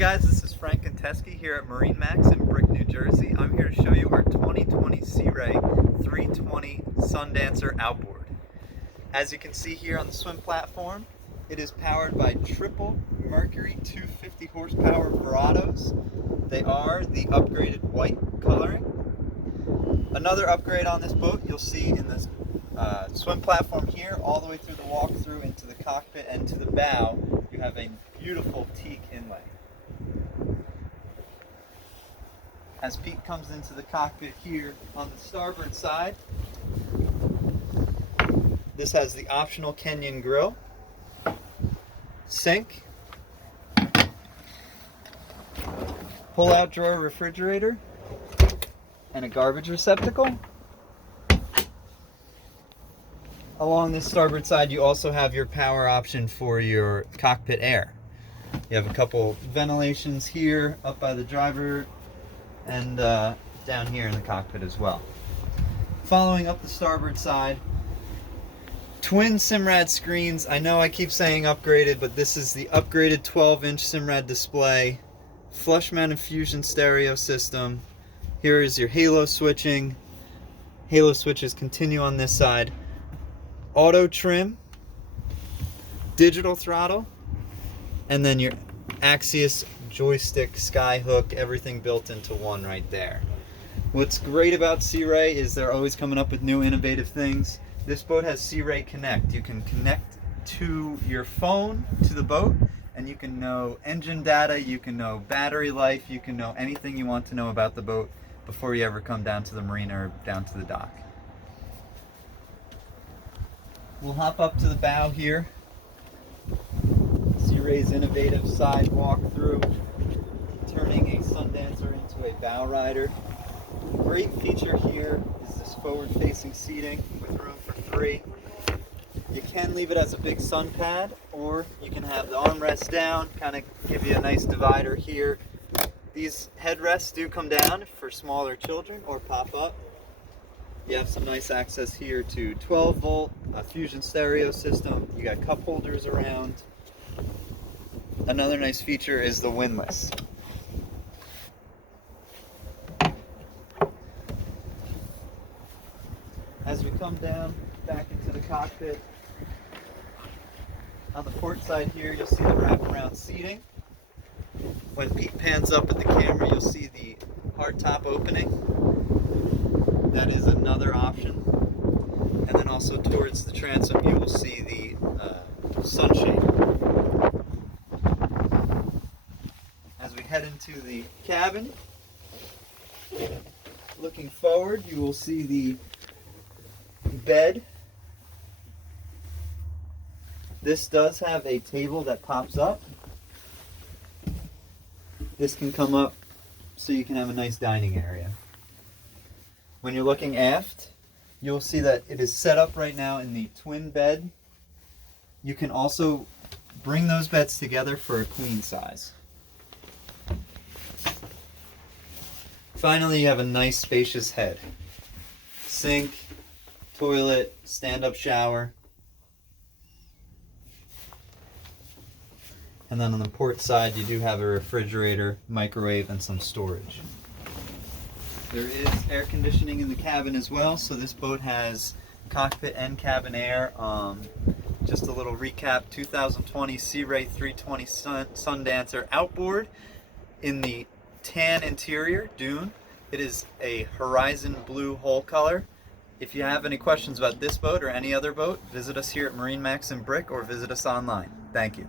guys, this is Frank and Teskey here at MarineMax in Brick, New Jersey. I'm here to show you our 2020 Sea Ray 320 Sundancer outboard. As you can see here on the swim platform, it is powered by triple Mercury 250 horsepower Verados. They are the upgraded white coloring. Another upgrade on this boat you'll see in this swim platform here, all the way through the walk-through into the cockpit and to the bow, you have a beautiful teak inlay. As Pete comes into the cockpit here on the starboard side, this has the optional Kenyan grill, sink, pull-out drawer refrigerator, and a garbage receptacle. Along this starboard side, you also have your power option for your cockpit air. You have a couple ventilations here up by the driver and down here in the cockpit as well. Following up the starboard side, twin Simrad screens. I know I keep saying upgraded, but this is the upgraded 12-inch Simrad display, flush mounted fusion stereo system. Here is your halo switching. Halo switches continue on this side. Auto trim, digital throttle, and then your Axios joystick, sky hook, everything built into one right there. What's great about Sea Ray is they're always coming up with new innovative things. This boat has Sea Ray Connect. You can connect to your phone to the boat, and you can know engine data, you can know battery life, you can know anything you want to know about the boat before you ever come down to the marina or down to the dock. We'll hop up to the bow here. Sea Ray's innovative side walk-through, turning a Sundancer into a bow rider. Great feature here is this forward-facing seating with room for 3. You can leave it as a big sun pad, or you can have the armrest down, kind of give you a nice divider here. These headrests do come down for smaller children or pop up. You have some nice access here to 12-volt fusion stereo system. You got cup holders around. Another nice feature is the windlass. As we come down back into the cockpit, on the port side here, you'll see the wraparound seating. When Pete pans up at the camera, you'll see the hardtop opening. That is another option. And then also towards the transom, you will see the sunshade. As we head into the cabin, looking forward, you will see the bed. This does have a table that pops up. This can come up so you can have a nice dining area. When you're looking aft, you'll see that it is set up right now in the twin bed. You can also bring those beds together for a queen size. Finally, you have a nice spacious head. Sink, toilet, stand-up shower. And then on the port side, you do have a refrigerator, microwave, and some storage. There is air conditioning in the cabin as well, so this boat has cockpit and cabin air. Just a little recap, 2020 Sea Ray 320 Sundancer outboard in the tan interior, dune. It is a horizon blue hull color. If you have any questions about this boat or any other boat, visit us here at MarineMax in Brick or visit us online. Thank you.